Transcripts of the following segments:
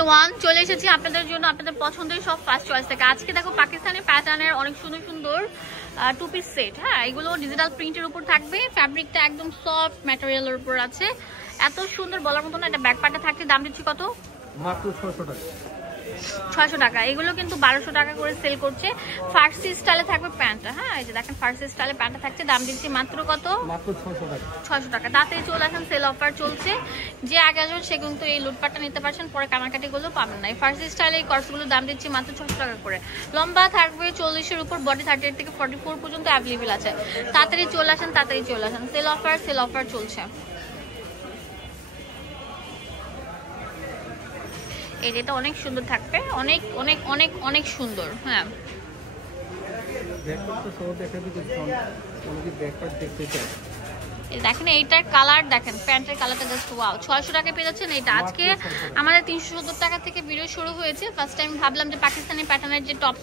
Everyone, চলে এসেছি আপনাদের জন্য আপনাদের পছন্দের সব ফার্স্ট চয়েস থেকে। আজকে দেখো পাকিস্তানি প্যাটার্নের অনেক সুন্দর সুন্দর টু পিস সেট। হ্যাঁ, এগুলো ডিজিটাল প্রিন্টের উপর থাকবে, ফ্যাব্রিকটা একদম সফট ম্যাটেরিয়ালের উপর আছে, এত সুন্দর বলার মতো না। এটা ব্যাক পার্টটা থাকছে, দাম দিচ্ছি কত? মাত্র 600 টাকা। 600 টাকা। এগুলো কিন্তু 1200 টাকা করে সেল করছে। ফার্সি স্টাইলে থাকবে প্যান্টটা। হ্যাঁ, এই যে দেখেন ফার্সি স্টাইলে প্যান্টটা থাকছে, দাম দিচ্ছি মাত্র কত? মাত্র 600 টাকা। 600 টাকা। তাড়াতাড়ি চলে আসেন, সেল অফার চলছে। যে আগে আসবেন সে কিন্তু এই লুটপাটটা নিতে পারছেন, পরে কানাকাটিগুলো পাবেন না। এই ফার্সি স্টাইলে এই কর্সগুলোর দাম দিচ্ছি মাত্র 600 টাকা করে। লম্বা থাকবে 40-এর উপর, বডি 38 থেকে 44 পর্যন্ত অ্যাভেলেবেল আছে। তাড়াতাড়ি চলে আসেন, তাড়াতাড়ি চলে আসেন। সেল অফার চলছে। এই যেটা অনেক সুন্দর থাকবে, অনেক অনেক অনেক অনেক সুন্দর। হ্যাঁ, দেখেন এইটার কালার, দেখেন প্যান্টের কালারটা জাস্ট ওয়াও। 600 টাকায় পেয়ে যাচ্ছেন এটা। আজকে আমাদের 370 টাকা থেকে ভিডিও শুরু হয়েছে। ফার্স্ট টাইম ভাবলাম যে পাকিস্তানি প্যাটার্নের যে টপ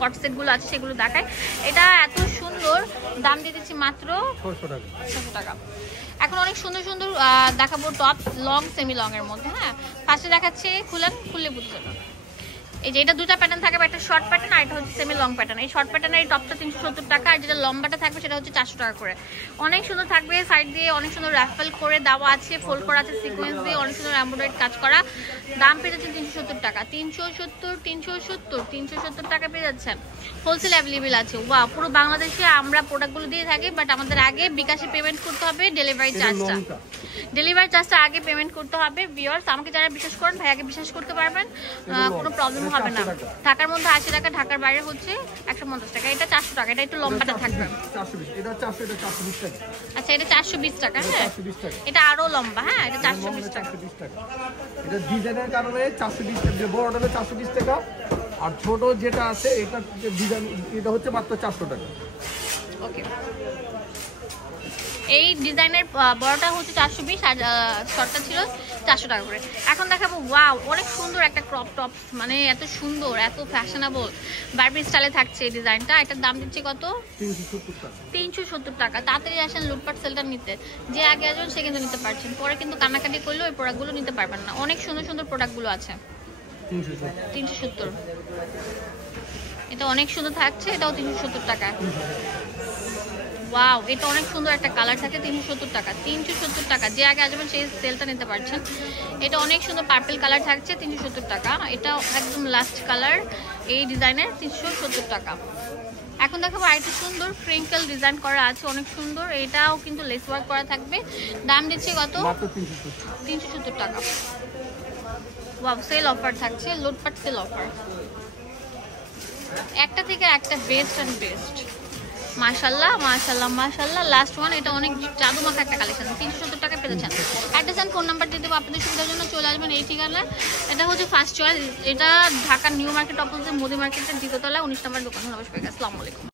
কট সেটগুলো আছে সেগুলো দেখায়। এটা এত সুন্দর, দাম দিয়ে দিচ্ছি মাত্র 600 টাকা। এখন অনেক সুন্দর সুন্দর দেখাবো টপ, লং সেমি লং এর মধ্যে। হ্যাঁ, ফার্স্টে দেখাচ্ছে, খুললে বুঝতে পারবেন। এই যে এটা দুটা প্যাটার্ন থাকবে, একটা শর্ট প্যাটার্ন আর এটা হচ্ছে সেমি লং প্যাটার্ন। এই শর্ট প্যাটার্নের এই টপটা 370 টাকা, আর যেটা লম্বাটা থাকবে সেটা হচ্ছে 400 টাকা করে। অনেক সুন্দর থাকবে, সাইড দিয়ে অনেক সুন্দর রাফেল করে দেওয়া আছে, ফোল্ড করা আছে, সিকোয়েন্স দিয়ে অনেক সুন্দর এমব্রয়ডারি কাজ করা। দাম পেয়ে যাচ্ছেন 370 টাকা। 370 টাকা পেয়ে যাচ্ছেন। হোলসেল অ্যাভেলেবেল আছে। ওয়া, পুরো বাংলাদেশে আমরা প্রোডাক্টগুলো দিয়ে থাকি, বাট আমাদের আগে বিকাশে পেমেন্ট করতে হবে। ডেলিভারি চার্জটা আগে পেমেন্ট করতে হবে। ভিউয়ার্স, আমাকে যারা বিশ্বাস করেন ভাই আগে বিশ্বাস করতে পারবেন, কোনো প্রবলেম হবে না। ঢাকার মধ্যে 80 টাকা, ঢাকার বাইরে হচ্ছে 150 টাকা। এটা 400 টাকা। এটা একটু লম্বাটা থাকবে। আচ্ছা, এটা 420 টাকা। হ্যাঁ, এটা আরো লম্বা। হ্যাঁ, এটা 420 টাকা। এটা ডিজাইনের কারণে 420 টাকা, বড়টা 420 টাকা, আর ছোট যেটা আছে এটা ডিজাইন, এটা হচ্ছে মাত্র 400 টাকা। ওকে, এই ডিজাইনের বড়টা হচ্ছে 420 আর শর্টটা ছিল 400 টাকা করে। এখন দেখাবো ওয়াও, অনেক সুন্দর একটা ক্রপ টপ, মানে এত সুন্দর, এত ফ্যাশনেবল বারবি স্টাইলে থাকছে এই ডিজাইনটা। এটার দাম দিচ্ছি কত? 370 টাকা। তাড়াতাড়ি আসেন লুটপাট সেলটা নিতে। যে আগে আসবেন সে কিন্তু নিতে পারছেন, পরে কিন্তু কানাকাটি করলে ওই প্রোডাক্টগুলো নিতে পারবেন না। অনেক সুন্দর সুন্দর প্রোডাক্টগুলো আছে। 370। এটা অনেক সুন্দর থাকছে, এটাও 370 টাকা। ওয়াও, এটা অনেক সুন্দর একটা কালার থাকে, 370 টাকা। 370 টাকা। যে আগে আসবেন সেই সেলটা নিতে পারছেন। এটা অনেক সুন্দর পার্পল কালার থাকছে, 370 টাকা। এটা একদম লাস্ট কালার এই ডিজাইনের, 370 টাকা। এখন দেখাবো আরেকটা সুন্দর ক্রিঙ্কেল ডিজাইন করা আছে, অনেক সুন্দর। এটাও কিন্তু লেস ওয়ার্ক করা থাকবে। দাম দিচ্ছে কত? 370 টাকা। ওয়াও, সেল অফার থাকছে, লুটপাট সেল অফার। একটা থেকে একটা বেস্ট অ্যান্ড বেস্ট। মাশাআল্লাহ মাশাআল্লাহ মাশাআল্লাহ। লাস্ট ওয়ান, এটা অনেক জাদুমাখা একটা কালেকশন। 370 টাকা পেয়েছেন। অ্যাড্রেস এন্ড ফোন নাম্বার দিয়ে দেবো আপনাদের সুবিধার জন্য। চলে আসবেন এই ঠিকানায়। এটা হচ্ছে ফার্স্ট চয়েস। এটা ঢাকার নিউ মার্কেট অপোজিট মোদি মার্কেটের দ্বিতীয় তলায় 19 নম্বর দোকান। আসসালামু আলাইকুম।